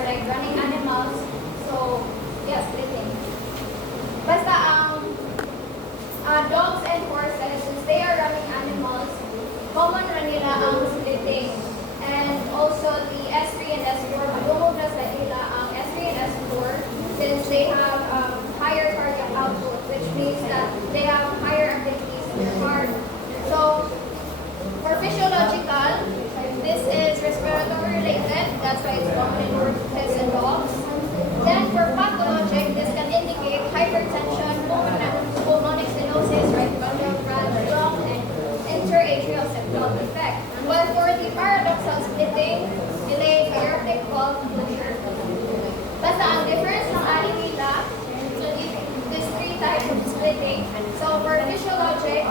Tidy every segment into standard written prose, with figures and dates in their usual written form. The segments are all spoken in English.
are like running animals. So, yes, splitting. Basta dogs and horses, since they are running animals, common ra nila ang splitting. And also the S3 and S4, madungog na sa ila ang S3 and S4 since they have higher cardiac output, which means that they have higher abilities in their heart. So, for physiological, this is respiratory related, that's why it's common in horses and dogs. Then for pathologic, this can indicate hypertension, pulmonic stenosis, right ventricular block, and interatrial septal defect. While for the paradoxal splitting, delayed aortic valve closure. Basta ang difference ng ali nila, so these three types of splitting. So for physiologic,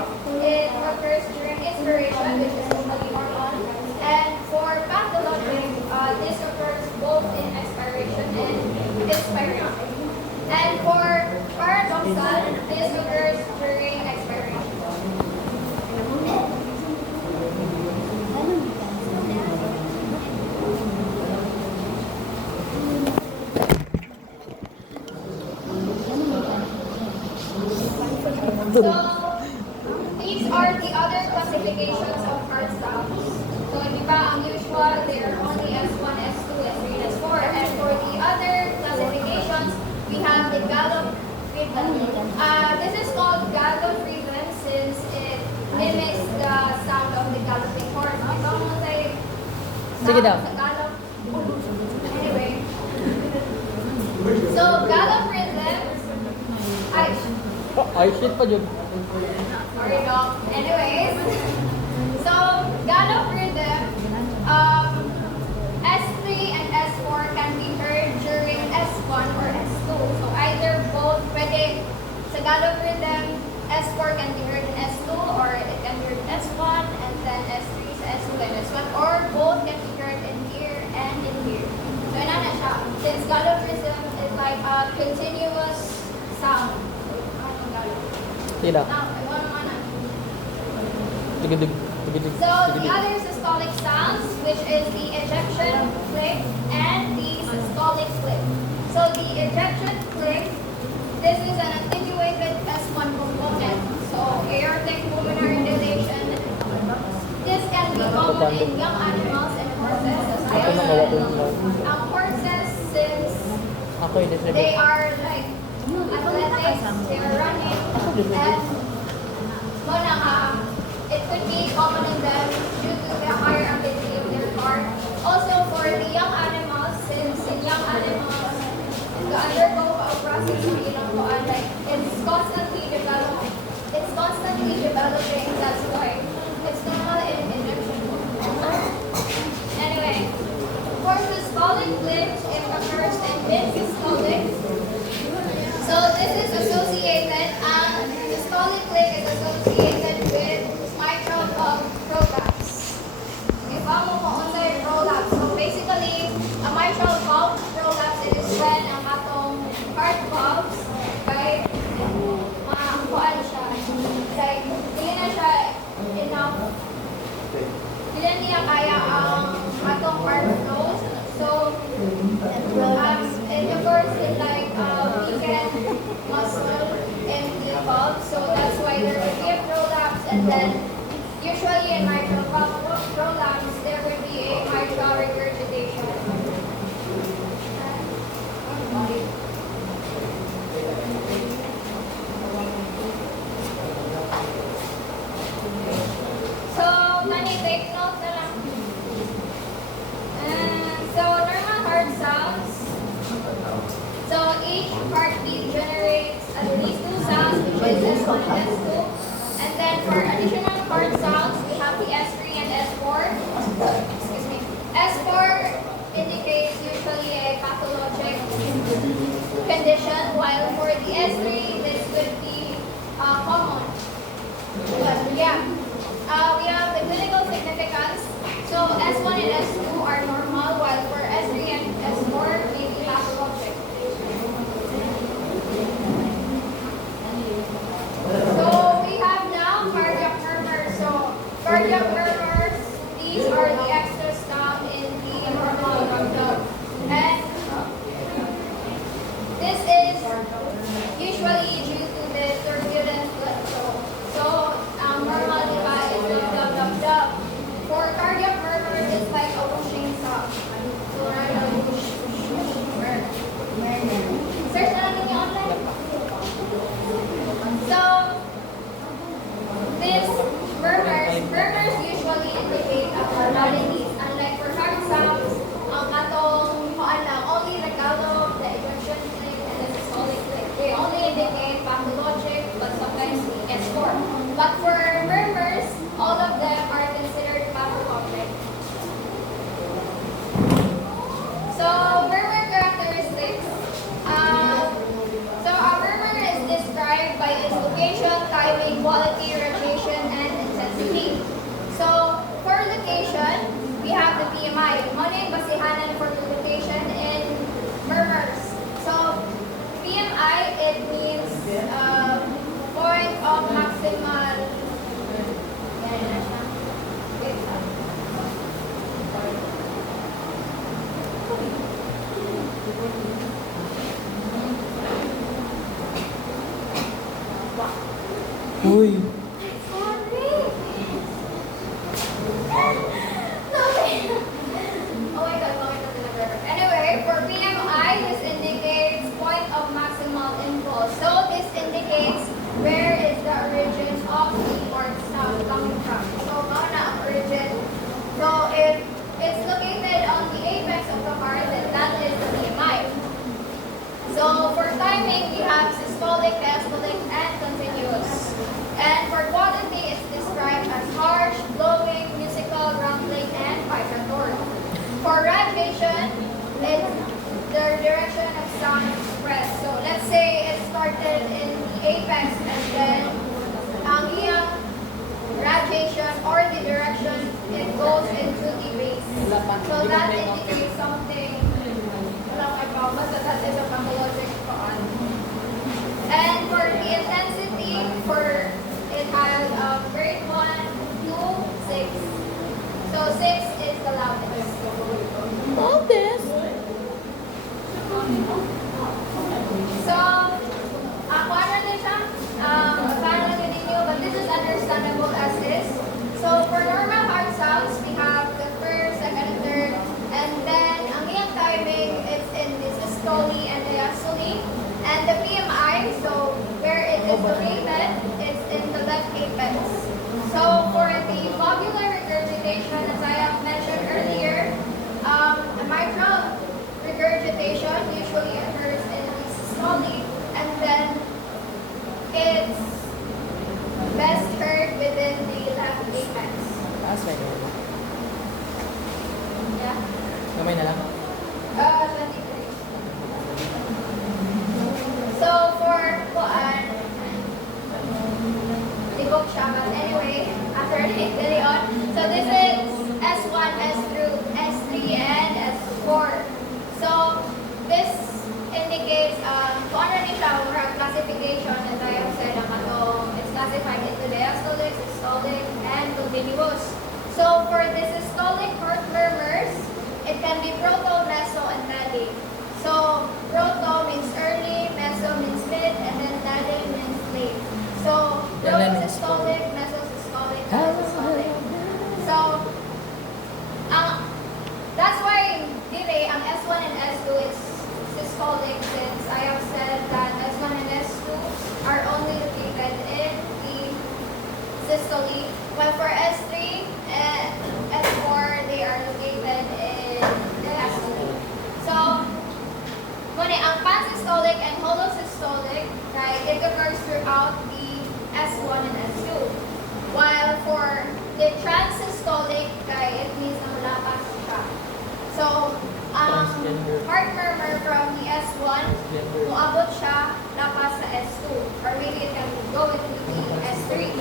it occurs during inspiration, which is totally normal. And for pathologic, this occurs both in expiration and inspiration. And for paradoxal, this occurs during expiration. So, these are the other classifications of heart stops. So, di ba, ang usual, they are only S1, S2, S3, and S4. And for the other classifications, we have the gallop rhythm. This is called gallop rhythm since it mimics the sound of the galloping horse. Ito mo say, Sige daw. sa gallop. Anyway. So, gallop rhythm, Ay, shit pa dyan. sorry, dog. Anyways, so gallop rhythm, S3 and S4 can be heard during S1 or S2. So either both, pwede sa gallop rhythm, S4 can be heard in S2 or it can be heard in S1 and then S3 sa S2 and S1 or both can be heard in here and in here. So yun na siya. Since gallop rhythm is like a continuous sound. Sige daw. Now, I want to Tigidig. Tigidig. So the other systolic sounds, which is the ejection click and the systolic click. So the ejection click, this is an attenuated S1 component. So aortic pulmonary dilation. This can be common in young animals and horses. As I horses, since Ako yung they are like athletics, they are running, and it could be common in them due to the higher ability of their heart. Also for the young animals, since in young animals, the undergo a process of ilang kuan, like it's constantly developing. That's why it's normal in injection. Anyway, for systolic glitch, it occurs in mid-systolic. So this is associated, systolic click is associated with mitral valve prolapse. If I'm on the prolapse, so basically a mitral valve prolapse it is when ang atong heart valves, right? Kuan siya, like hindi na siya enough, hindi niya kaya ang atong heart flows. So it occurs in like weakened muscle in the valve, so that's why there will be a prolapse, and then usually in mitral valve prolapse there will be a mitral regurgitation. So, many take note na lang. So, normal heart sounds. So, each heartbeat generates at least two sounds, which is S1 and S2. And then for additional heart sounds, we have the S3 and S4. Excuse me. S4 indicates usually a pathologic condition, while for the S3, this could be common. But yeah, we have the clinical significance. So S1 and S2 are normal, while for S3 and S4, may be pathologic. So we have now cardiac murmurs. So cardiac murmurs, these are the extra stuff in the normal rhythm. And So for timing, we have systolic, diastolic, and continuous. And for quality, it's described as harsh, blowing, musical, rumbling, and vibrator. For radiation, it's the direction of sound expressed. So let's say it started in the apex and then ang iyang radiation or the direction it goes into the base. So that indicates something. Wala kay pa, basta that is a pathologic cause. And for the intensity, for it has grade 1, 2, 6. So 6 is the loudest. Loudest? So, ako ano din siya? Paano lang yun ninyo, but this is understandable as is. So, for normal heart sounds, we have the first, second, third, and then ang iyang timing is in the systole and diastole. And the PMI, so where it is located, is in the left apex. So, for the lobular regurgitation, as I have mentioned earlier, mitral regurgitation usually occurs in the systole, and then it's best heard within the left apex. Taas ba yun? Yeah. Gamay na lang. 23. So for kuan, libog siya, but anyway, after dali on. So this is S1, S2, S3, and S4. So this indicates kung ano rin siya, or classification, as I have said, it's classified into diastolic, systolic, and continuous. So for the systolic heart murmurs, it can be proto, meso, and nadi. So proto means early, meso means mid, and then nadi means late. So proto-systolic, meso-systolic, nadi-systolic. So that's why dire ang S1 and S2 is systolic, since I have said that S1 and S2 are only located in the systole, while for S3 and S4 they are located in the diastole. So, muna ang pansystolic and holosystolic, right, it occurs throughout the S1 and S2. While for the transsystolic, it means ang lakas siya. So, ang heart murmur from the S1, muabot siya lapas sa S2. Or maybe it can go into the S3.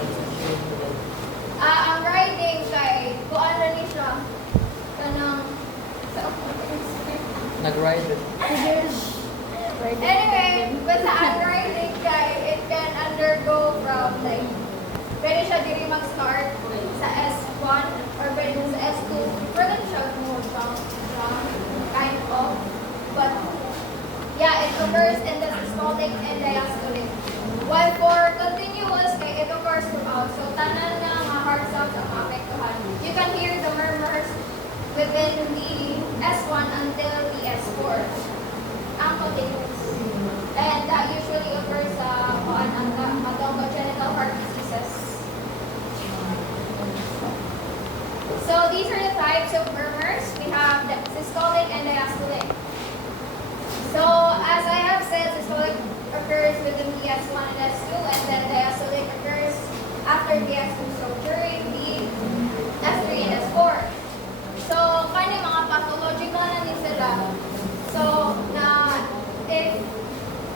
Ang riding kay, kuan na ni siya. Kanang, Nag-ride it. anyway, basta ang riding kay, it can undergo from like, pwede siya diri mag-start sa S1 or pwede sa S2. Pwede siya move from kind of. But, yeah, it occurs in the systolic and diastolic. While for continuous, kay it occurs throughout. So, tanan na mga heart sounds ang maapektuhan. You can hear the murmurs within the S1 until the S4. Ang continuous. And that usually occurs sa congenital heart diseases. So these are the types of murmurs. We have the systolic and diastolic. So as I have said, systolic occurs within the S1 and S2, and then diastolic occurs after the S2, so during the S3 and S4. So kani mga pathological na ni sila. So if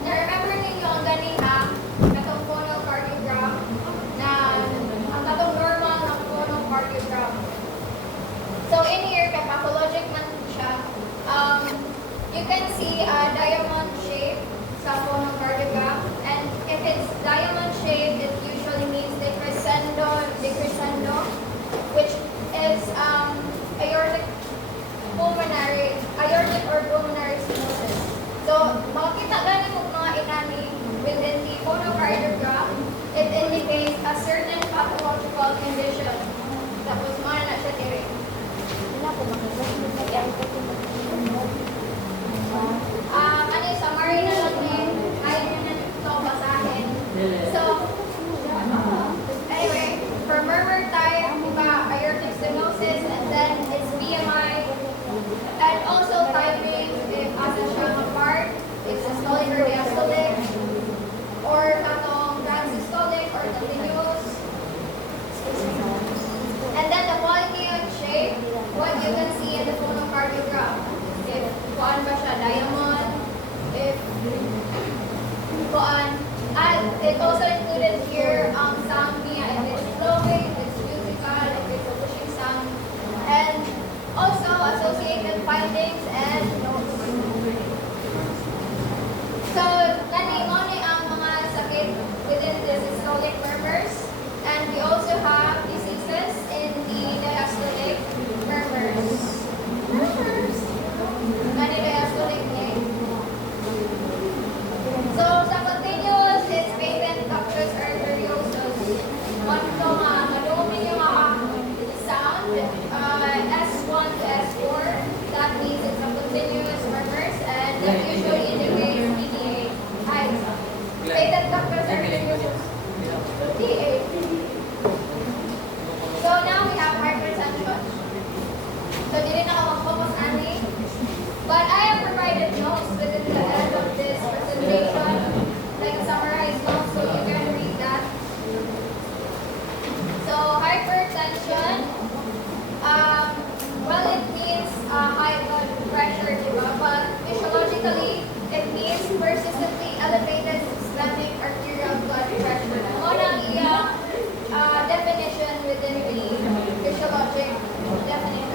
na-remember ninyo ang ganiha, katong phonocardiogram, na ang katong normal na phonocardiogram. So in here, kay pathologic man siya, you can see a diamond shape sa phonocardiogram. And if it's diamond shape, it usually means decrescendo, which is aortic or pulmonary stenosis. So, makita gani mo mga inani within the phonocardiogram, it indicates a certain pathological condition. Tapos, mga na siya diri. Ano yung summary Also, associated findings and notes. So, nani ang mga sakit within the systolic murmurs, and we also have diseases in the diastolic murmurs. Nani diastolic eh? So, sa continuous is patent ductus arteriosus. Manto nga, madumi yung mga sound, S1 to S4. That means it's a continuous murmurs, and that usually indicates PDA. Hi. Patent ductus arteriosus. PDA. So, now we have hypertension. So, dili na ako mag-focus ani. But I have provided notes within the end of this presentation, like a summarized notes, so you can read that. So hypertension, well, it means high blood pressure, diba? But physiologically, it means persistently elevated systemic arterial blood pressure. Unang iyang definition within the physiologic definition.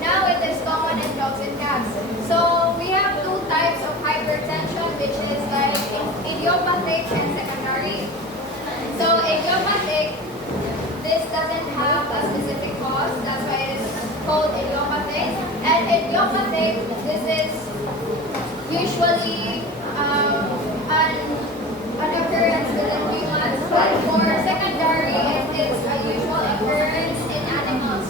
Now it is common in dogs and cats. So we have two types of hypertension, which is like idiopathic and secondary. So idiopathic, this doesn't have a specific cause. That's why it is called idiopathic. And idiopathic, this is usually an occurrence within humans. But for secondary, it is a usual occurrence in animals.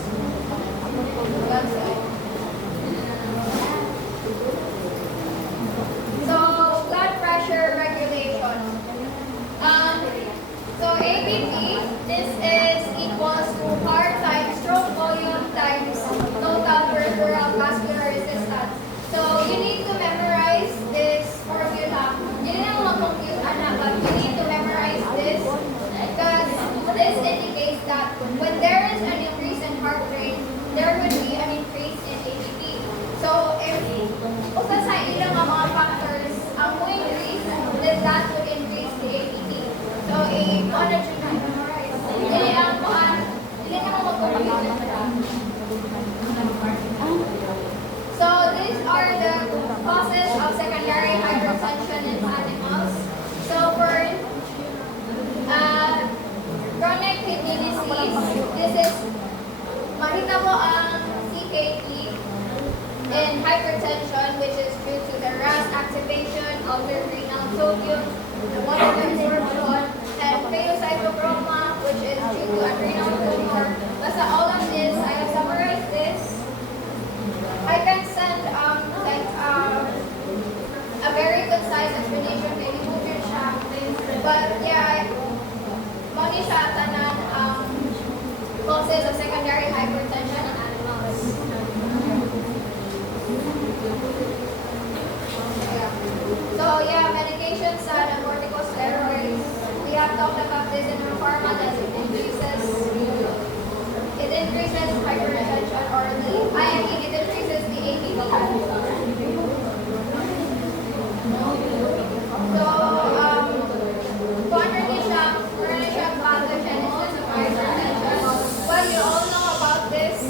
So, blood pressure regulation. So ABP, this is equals to heart times stroke volume times total peripheral vascular resistance. So you need to memorize this formula. Hindi na mo mag-compute anak, but you need to memorize this because this indicates that when there is an increase in heart rate, there would be an increase in ABP. So if usa sa ilang mga factors ang mo increase, then that would increase the ABP. So i-monitor na memorize. Dili ang kuan, dili na mo mag-compute. So these are the causes of secondary hypertension in animals. So for chronic kidney disease, this is makita mo ang CKD in hypertension, which is due to the RAS activation of the renal sodium, the water absorption, and pheocytochroma, which is due to adrenal tumor. Basta all of this, I have summarized this. I can send a very concise explanation, maybe movie siya. But yeah, mali siya tanan causes of secondary hypertension in animals. So yeah, medications and corticosteroids. We have talked about this in our pharma that it increases hypertension, or it increases the ABP. So kung siya pathogenesis of hypertension. Well, you all know about this.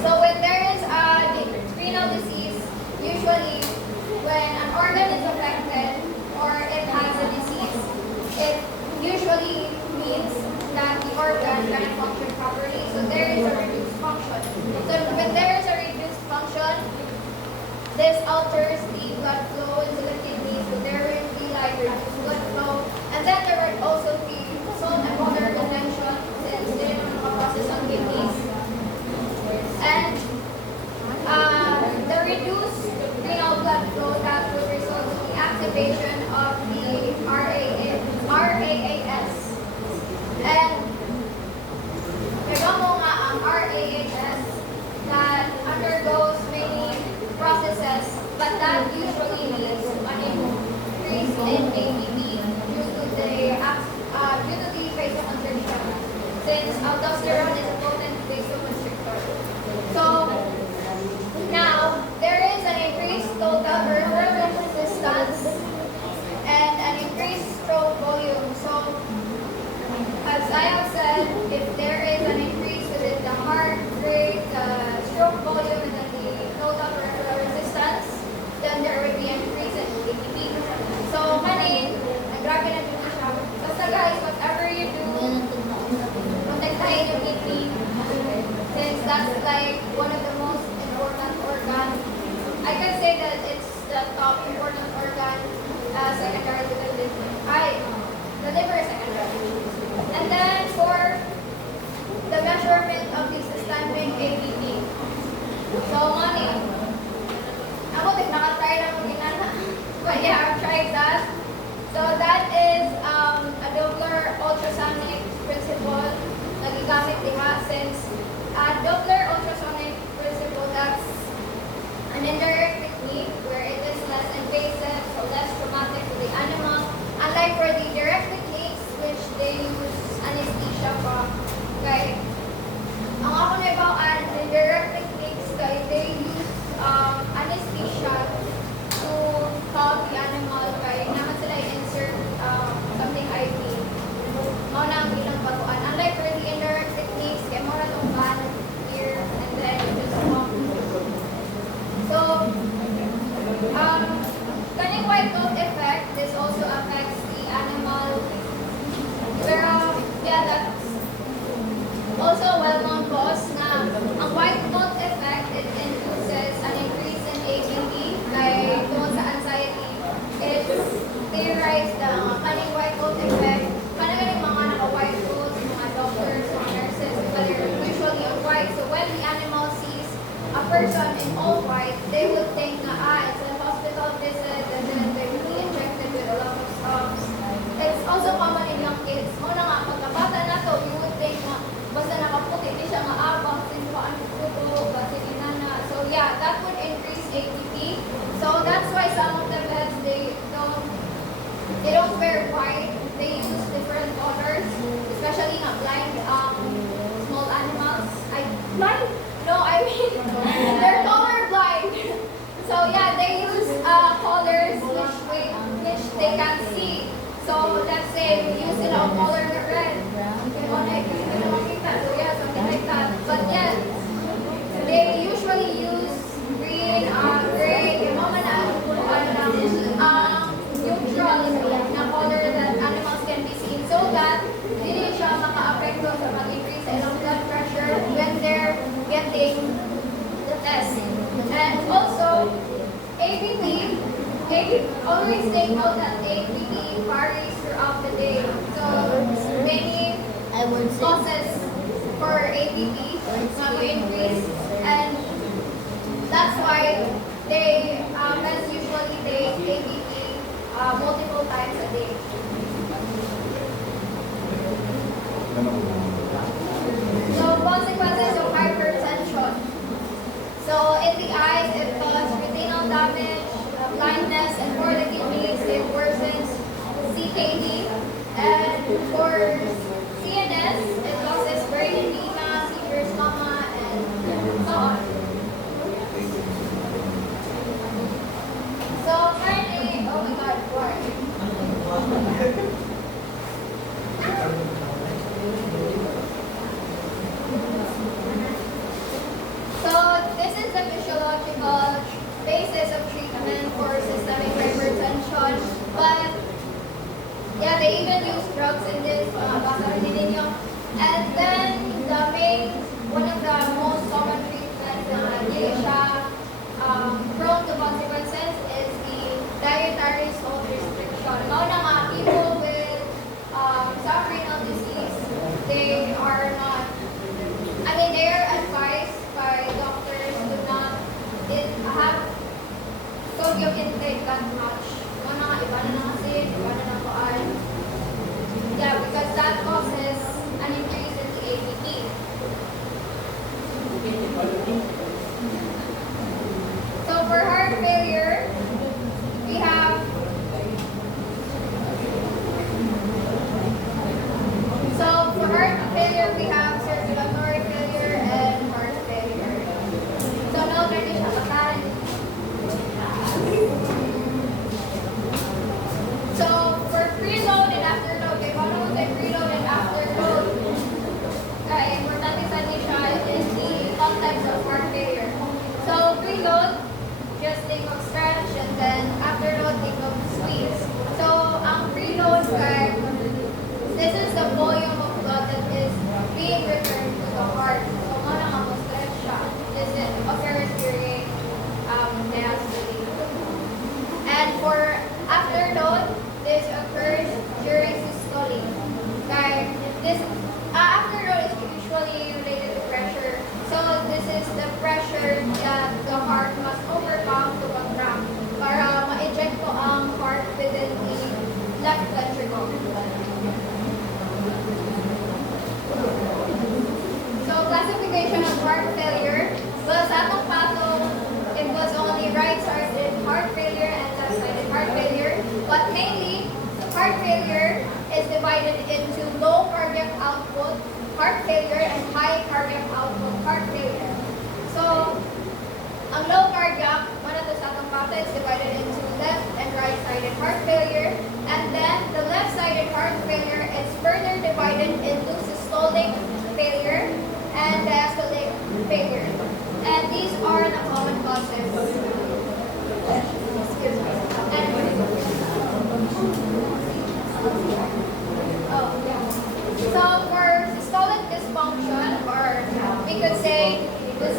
So when there is a renal disease, usually when an organ is affected or it has a disease, it usually means that the organ cannot function properly. So there is a reduced function. So when there is a reduced function, this alters the blood flow into the kidney. So there will be like reduced blood flow. And then there will also be salt and water retention since they don't have a process on kidneys. And the reduced renal blood flow, that will result in the activation of the RAAS. And nagamo nga ang RAAS that undergoes many processes, but that usually leads to an increase in ABP due to the vasoconstriction, since aldosterone is a potent vasoconstrictor. So now there is an increased total peripheral resistance and an increased stroke volume. So as I have said, if there is an increase within the heart rate, that's like one of the most important organ. I can say that it's the top important organ, secondary to the liver. The liver is secondary. And then for the measurement of the systemic ABT. So money, ako din nakatry lang mag inana. But yeah, I've tried that. So that is a Doppler ultrasonic principle na gigamit diha since Doppler ultrasonic principle, that's an indirect technique where it is less invasive, so less traumatic to the animal. Unlike for the direct techniques, which they use anesthesia pa. Okay. Ang ako na ibawaan, the direct techniques, they use anesthesia to calm the animal kay naman sila i-insert something IV. Mao na ang ilang baguan. Unlike for the indirect techniques, kay mo na itong ban here and then you just pump. So, kaning white coat effect, this also affects the animal. Pero, yeah, that's also a well-known cause na ang white coat effect, it induces an increase in ABT kay tungkol sa anxiety. It theorized the kaning white coat effect. Kanang mga naka-white coats, mga doctors, mga nurses, but they're usually on white. So when the animal sees a person in all white, they would think na it's a hospital visit and then they will be injected with a lot of stuff. It's also common in young kids. Mo na nga, pagkabata na to, you would think na basta nakaputi, di siya maabang, sinuhaan ko puto, basta inana. So yeah, that would increase ATP. So that's why some of the vets, they don't wear white. They use different colors, especially not blind small animals. Blind? No, I mean they're color blind. So yeah, they use colors which they can see. So let's say we use a color na red. So yeah, something like that. But yeah, they usually use green, gray, neutral na color that animals can be seen so that hindi siya maka-apekto sa mag-increase sa ilang blood pressure when they're getting the test. And also, always take note that ABT varies throughout the day. So, many causes for ABT na to increase, and that's why they vets usually take ABT multiple times a day. So consequences of hypertension. So in the eyes, it causes retinal damage, blindness, and for the kidneys, it worsens CKD. And for CNS, it causes brain edema, seizures, coma, and so on. So currently, oh my God, why? So this is the physiological basis of treatment for systemic hypertension. But yeah, they even use drugs in this, and then one of the most common treatments hindi siya prone to consequences is the dietary salt restriction. Now na nga, people with some renal disease, they are advised by doctors to not have sodium intake that much. Ano nga, iba na kasi, iba na kuan. Yeah, because that causes an increase in the ABT. So for heart failure, we have classification of heart failure. Well, sa atong patong, it was only right-sided heart failure and left-sided heart failure. But mainly, heart failure is divided into low cardiac output heart failure and high cardiac output heart failure. So, ang low cardiac, one of the sa atong patong is divided into left and right-sided heart failure. And then, the left-sided heart failure is further divided into systolic failure and diastolic failure. And these are the common causes. Excuse me. So for systolic dysfunction, or we could say this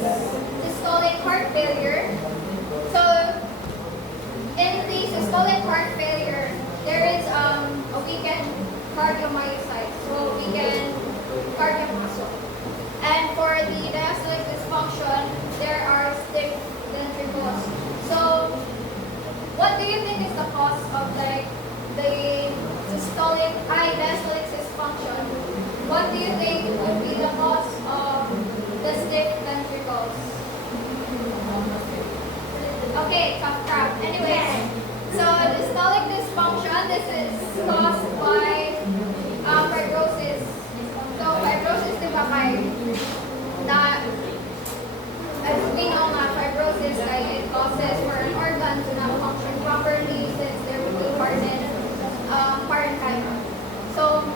systolic heart failure. So in the systolic heart failure, there is a weakened cardiomyocyte, so weakened cardiac muscle. And for the diastolic dysfunction, there are stiff ventricles. So, what do you think is the cause of like the diastolic dysfunction? What do you think would be the cause of the stiff ventricles? Okay, tough crap. Anyways, so diastolic dysfunction, this is caused by fibrosis. So fibrosis di ba kay na as we know nga fibrosis ay it causes for an organ to not function properly since there will be parenchyma. So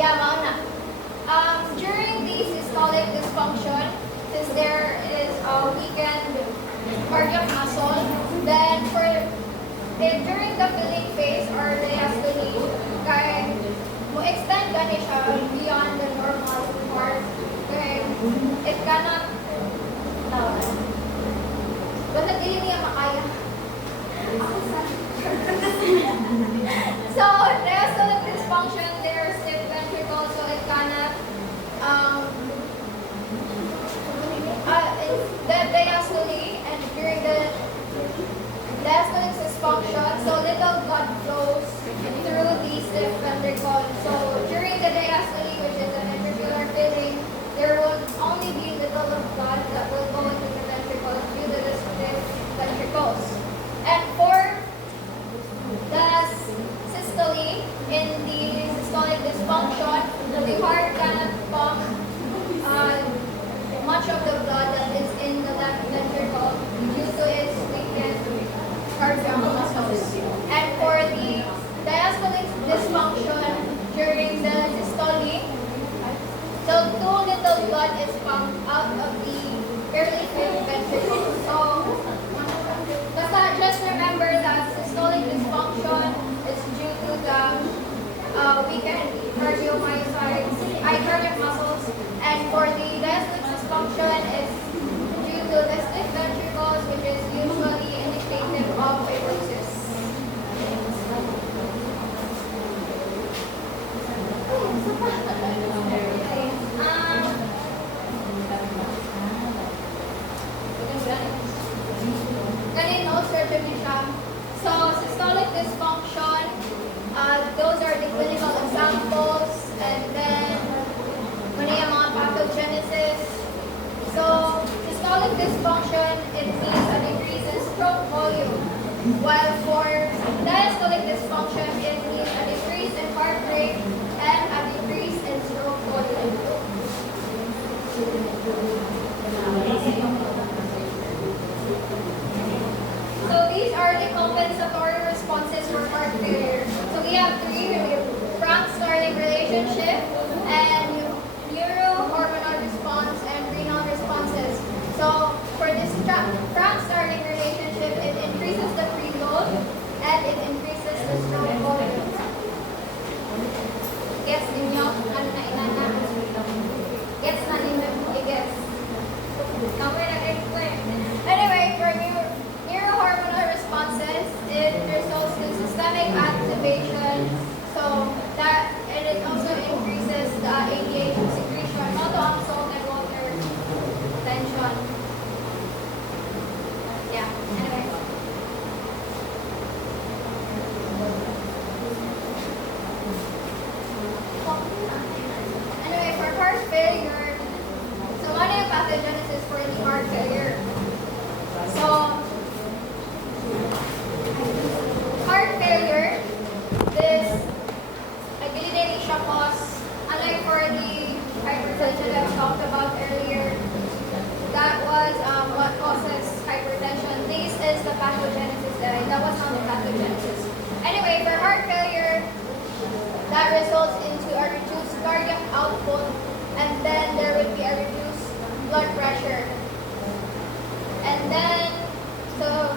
yeah, mauna. During the systolic dysfunction, since there is a weakened cardiac muscle, then during the filling phase or diastole, kaya mo-extend gani siya beyond the normal part. Okay? It cannot basta dili niya makaya. So, diastolic dysfunction, there are stiff ventricles, so it cannot the diastole, and during the diastolic dysfunction, so little blood flows through the stiff ventricle. So during the diastole, which is a ventricular filling, there will only be little of blood that will go into the ventricles due to the stiff ventricles. And for the systole, in the systolic dysfunction, the heart cannot pump much of the blood that is in the left ventricle due to its weakened cardiac muscles. And for the diastolic dysfunction during the systole, so too little blood is pumped out of the fairly filled ventricle. So, basta just remember that systolic dysfunction is due to the weakened cardiomyocytes, cardiac muscles, and for the diastolic dysfunction is due to the stiff ventricles, which is usually indicative of fibrosis. Ganin no surgeon ni siya. So, systolic dysfunction, those are the clinical examples, and then muna yung mga pathogenesis. So, systolic dysfunction, it means a decrease in stroke volume, while for diastolic dysfunction, it means a decrease in heart rate and a decrease in stroke volume. So these are the compensatory responses for heart failure. So we have three: Frank-Starling relationship, and neurohormonal response, and renal responses. So for this Frank-Starling relationship, it increases the preload and it increases the stroke volume. Gets ninyo? Ano na inana? Gets na ninyo? I guess. results into a reduced cardiac output, and then there would be a reduced blood pressure. And then, so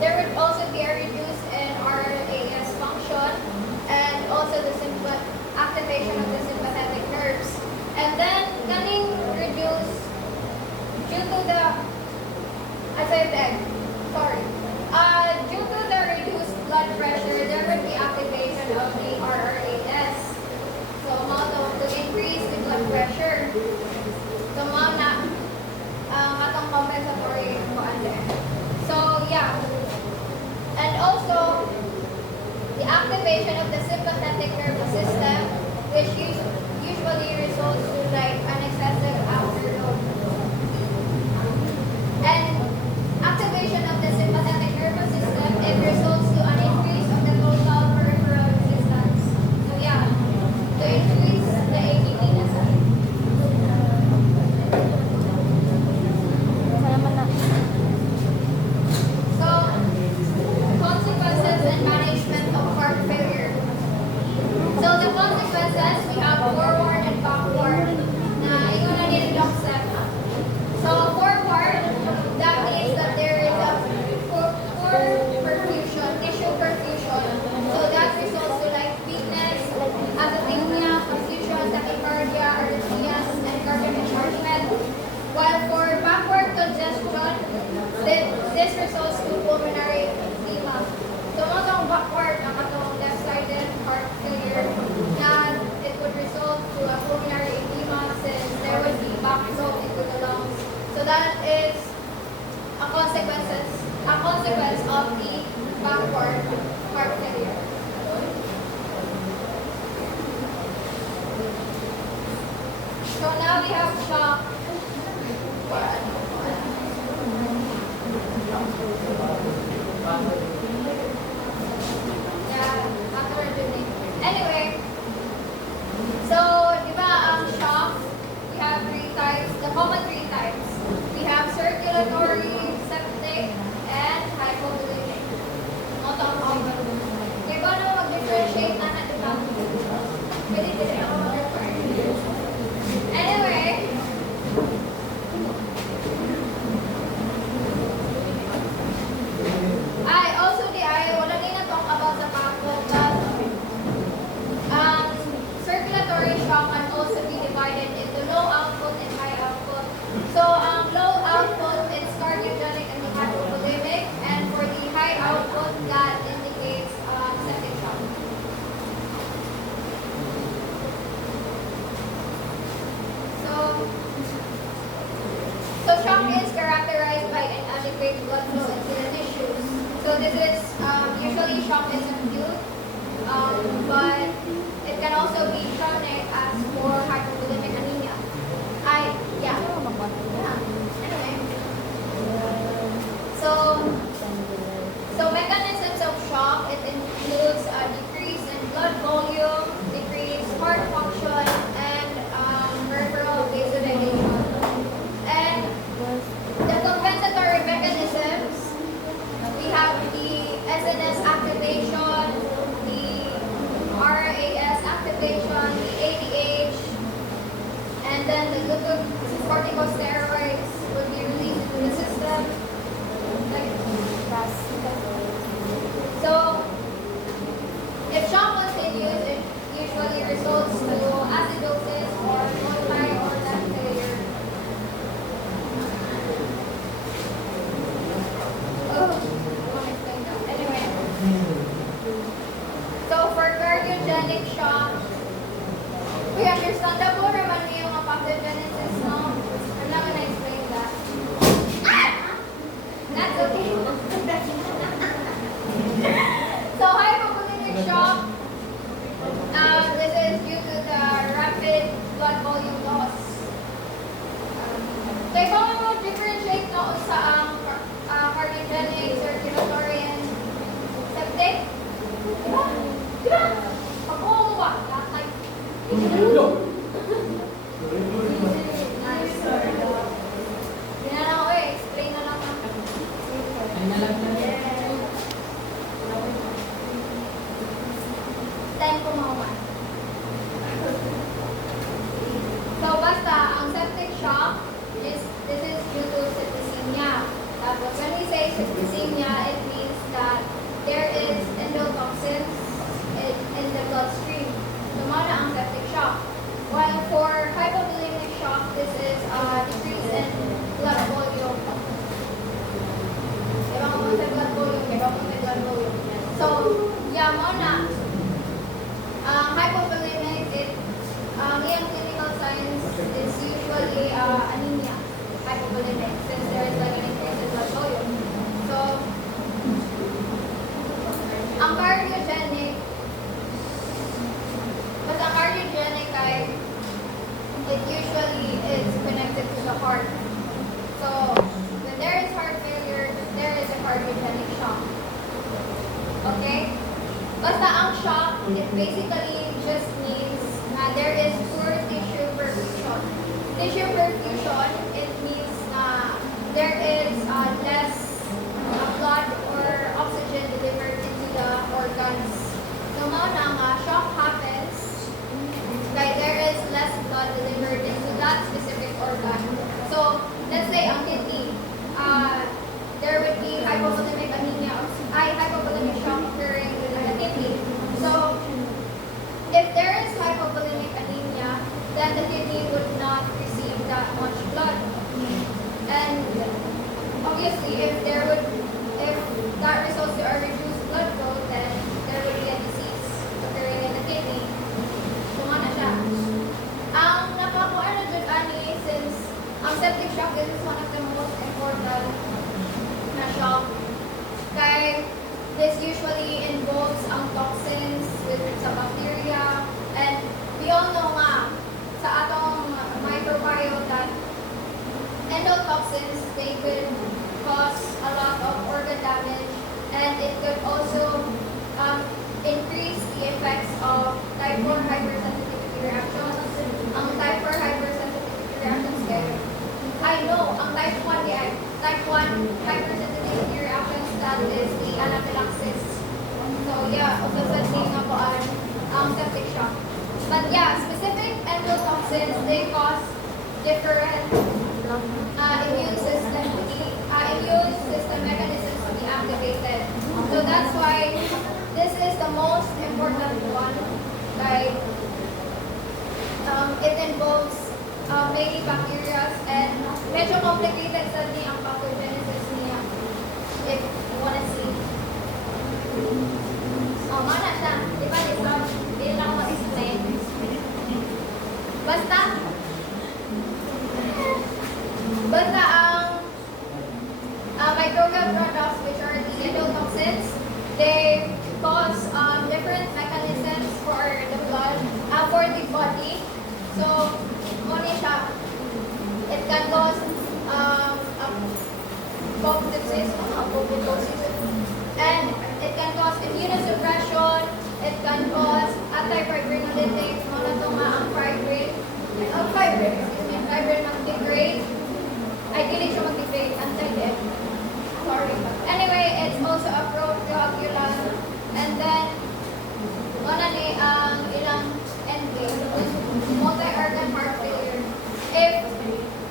there would also be a reduce in RAS function, and also the activation of the sympathetic nerves. And then, kaning reduce due to the, as I said, sorry, due to the reduced blood pressure, there would be activation of the RRAS. So, to increase the blood pressure. So, atong compensatory kuan there. So, yeah. And also, the activation of the sympathetic nervous system, which usually results to like an excessive afterload. And activation of the sympathetic nervous system, it results to an increase of the total peripheral resistance. So yeah, to increase the ATP na sa. So, consequences and management of heart failure. So the consequences, we have forward and backward. Na ingon na nila yung step. So forward, that means that there is a poor perfusion, tissue perfusion. So that results to like weakness, azotemia, confusion, tachycardia, arrhythmias, and cardiac enlargement. While for backward congestion, this results to pulmonary edema. So matong backward, ang atong left-sided heart failure, na it would result to a pulmonary edema since there would be backflow into the lungs. So that is a consequence of the backward heart failure. So now we have shock. Yeah, after doing. Anyway, so di ba ang shock, we have three types, the common three types. We have circulatory, septic, and hypovolemic. Not ang common. Kaya ba naman mag-differentiate na natin ba? Pwede ako mag-refer. Anyway, I wala din na talk about the backward, but circulatory shock can also be divided into low output and high output. So low output, it's cardiogenic and hypovolemic, and for the high output, that indicates septic shock. So shock is characterized by inadequate blood flow into the tissues. So this is usually shock is acute, but it can also be chronic as for hypovolemic anemia. Yeah. Anyway. So mechanisms of shock, it includes a decrease in blood volume, decreased heart function, and peripheral vasodilation. And the compensatory mechanisms, we have the SNS activation, the RAS activation, the ADH, and then the glucocorticosteroids will be released into the system. So, if shock continues, it usually results to acidosis or multi-organ failure. Anyway, so for cardiogenic shock, we understandable naman yung mga pathogenesis, no? I'm not gonna explain that. That's okay. So hypovolemic shock, this is due to the rapid blood volume loss. So if I will differentiate na sa cardiogenic, circulatory, and septic, diba? Ako ba? Like, nice. Hindi na ako explain na lang ako. Time ko mga 1. thermogenic shock. Okay? Basta ang shock, it basically just means na there is poor tissue perfusion. Tissue perfusion, it means na there is less blood or oxygen delivered into the organs. So, na nga, shock happens, like there is less blood delivered into that specific organ. So, let's say ang kidney, there would be hypovolemic anemia, hypovolemic shock occurring within the kidney. So, if there is hypovolemic anemia, then the kidney would not receive that much blood. And obviously, if that results to a reduced blood flow, then there would be a disease occurring in the kidney. Tuma na siya. Ang nakakuha na dyan, ani, since ang septic shock is one of the most important na shock. Kaya this usually involves ang toxins with sa bacteria, and we all know nga sa atong microbiota that endotoxins, they could cause a lot of organ damage, and it could also increase the effects of type 4 hypersensitivity reactions. Ang type 4 hypersensitivity reactions kayo, I know, ang type 1 hypersensitivity reactions, that is the anaphylaxis. So yeah, usasad din ako ang septic shock. But yeah, specific endotoxins, they cause different immune system mechanisms to be activated. So that's why this is the most important one. Like it involves mainly bacteria, and medyo complicated sa niya ang pathogenesis niya. If you wanna see. Oh, mana siya. Di ba, hindi lang ako explain. Basta ang microbial products, which are the endotoxins, they cause different mechanisms for the blood, for the body. So, ano siya? It can cause apoptosis, and it can cause immunosuppression. It can cause antifibrinolytics, mga ito nga ang fibrin mag-degrade. Ideally siya mag-degrade until death. Sorry. Anyway, it's also a procoagulant. And then, wala ni ang ilang endgame, multi-organ heart failure. If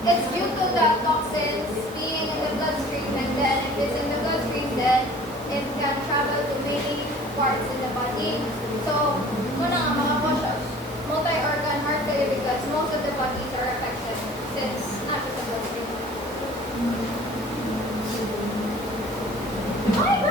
it's due to the toxins being in the bloodstream, and then if it's in the bloodstream, then it can travel to many parts in the body. So, muna nga mga causes, multi-organ heart failure, because most of the bodies are affected since not just the bloodstream. Ay,